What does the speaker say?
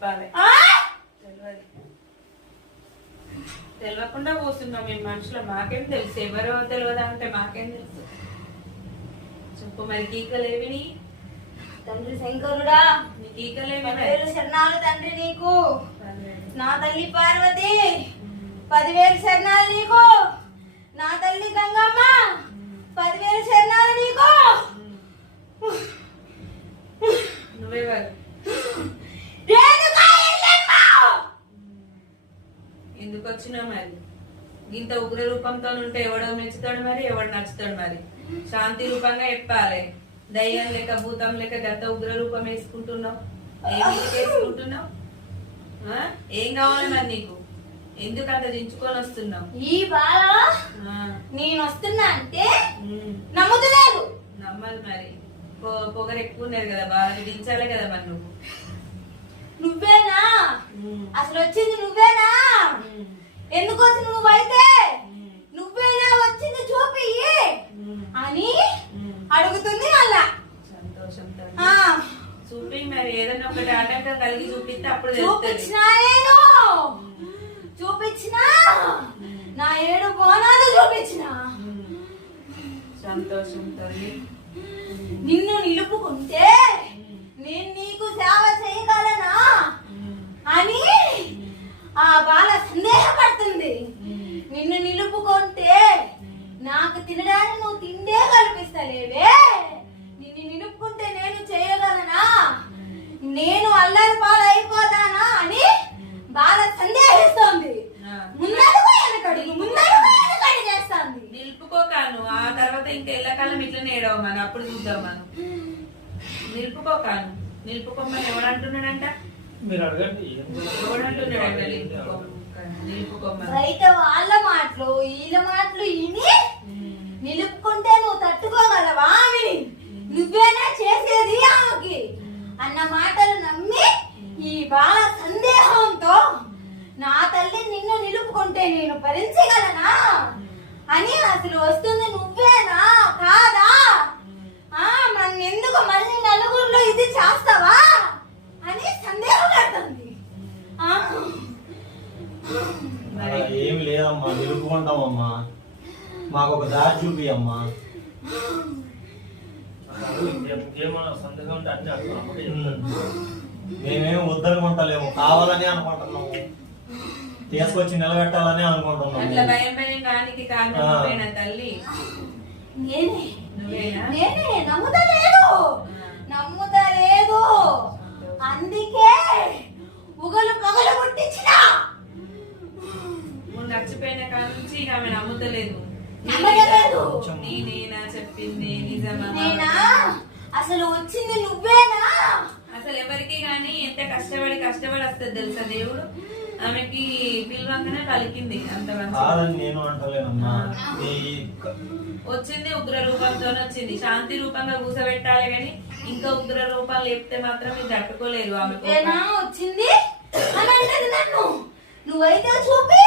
చెప్పాలి. తెలియకుండా కూర్చున్నాం మేము మనుషులు. మాకేం తెలుసు? ఎవరో తెలియదా అంటే మాకేం తెలుసు? చెప్పు మరి కీకలేవి నీ తండ్రి శంకరుడా నీ పదివేలు శరణాలు తండ్రి నీకు. నా తల్లి పార్వతి పదివేలు శరణాలు నీకు. నా తల్లి గంగమ్మ పదివేలు శరణాలు నీకు. నువ్వెవరు? ఎందుకు వచ్చినావు మరి. ఇంత ఉగ్ర రూపంతో ఉంటే ఎవడో మెచ్చుతాడు మరి ఎవడు నచ్చుతాడు మరి? శాంతి రూపంగా చెప్పాలి. దయ్యం లేక భూతం లేక గత ఉగ్ర రూపం వేసుకుంటున్నావు? వేసుకుంటున్నావు? ఆ? ఏం కావాలి మరి నీకు? ఎందుకు అంత దించుకొని వస్తున్నావు? ఈ నేను వస్తున్నా అంటే నమ్ముతలేదు. నమ్మాలి మరి. పొగరు ఎక్కువ ఉన్నది కదా బాగా దించాలి కదా మరి నువ్వు. నువ్వేనా? అసలు వచ్చింది నువ్వేనా? ఎందుకు వచ్చి నువ్వైతే? నువ్వేనా వచ్చింది చూపి అని. అడుగుతుంది మళ్ళా. చూపి మరి ఏదైనా ఒకటి ఆటంకం కలిగి చూపిస్తే అప్పుడు చూపించినా నేను. చూపించినా? నా ఏడు బోనాలు చూపించిన? సంతోషం తల్లి. నిన్ను నిలుపుకుంటే నేను నీకు సేవ చేయగలనా అని ఆ బాల సందేహపడుతుంది నిన్ను నిలుపుకుంటే నాకు తినడానికి నువ్వు తిండే కల్పిస్తలేవే నిన్ను నిలుపుకుంటే నేను చేయగలనా నేను అల్లరి పాలు అయిపోతానా అని బాల సందేహిస్తోంది ఆ. ముందడుగు వెనకడుగు ముందడుగు వెనకడుగు చేస్తోంది. నిలుపుకోకాను. ఆ తర్వాత ఇంకా ఎల్లకాలం ఇట్లనే ఏడవ మనం అప్పుడు చూద్దాం మనం నిలుపుకోకాను. నిలుపుకోమని ఎవడంటున్నాడంట? మీరు అడగండి ఎవడంటున్నాడంట? నిలుపుకోమని. బయట వాళ్ళ మాటలు వీళ్ళ మాటలు విని నిలుపుకుంటే నువ్వు తట్టుకోగలవా ఆమెని నువ్వేనా చేసేది ఆమెకి? అన్న మాటలు నమ్మి ఈ బాల సందేహంతో నా తల్లి నిలుపుకుంటే నేను భరించగలనా? అని అసలు వస్తుంది నువ్వేనా? కాదా? ఆ మన ఎందుకు మళ్ళీ నలుగురిలో ఇది చేస్తావా? అని సందేహం పడుతుంది. ఏం లేదమ్మా నిలుపుకుంటామమ్మా మాకు ఒక దారి చూపి అమ్మా. మేమేం వద్దనుకుంటలేము కావాలని అనుకుంటున్నాము. తీసుకొచ్చి నిలబెట్టాలని అట్లా అనుకుంటున్నాము భయం భయం కానికి కారణం నువ్వేనా తల్లి? నేనే. నువ్వేనా? నేనే. నమ్ముతలేదు. నమ్ముతలేదు. అందుకే ఉగలు పగలు పుట్టించిన నువ్వు నచ్చిపోయిన కాడ నుంచి ఇక ఆమె నమ్ముతలేదు. నేనేనా చెప్పింది నిజమా? నేనా? అసలు వచ్చింది నువ్వేనా? అసలు ఎవరికి గాని ఎంత కష్టపడి కష్టపడి వస్తుంది తెలుసా దేవుడు? ఆమెకి పిలవంగానే పలికింది కాదని నేను అంటలేనమ్మా. వచ్చింది ఉగ్ర రూపంతో వచ్చింది. శాంతి రూపంగా కూసబెట్టాలి గాని ఇంకా ఉగ్ర రూపాలు లేపితే మాత్రం మీరు తట్టుకోలేరు ఆమె. వచ్చింది? అని అంటది నన్ను. నువ్వైతే చూపి.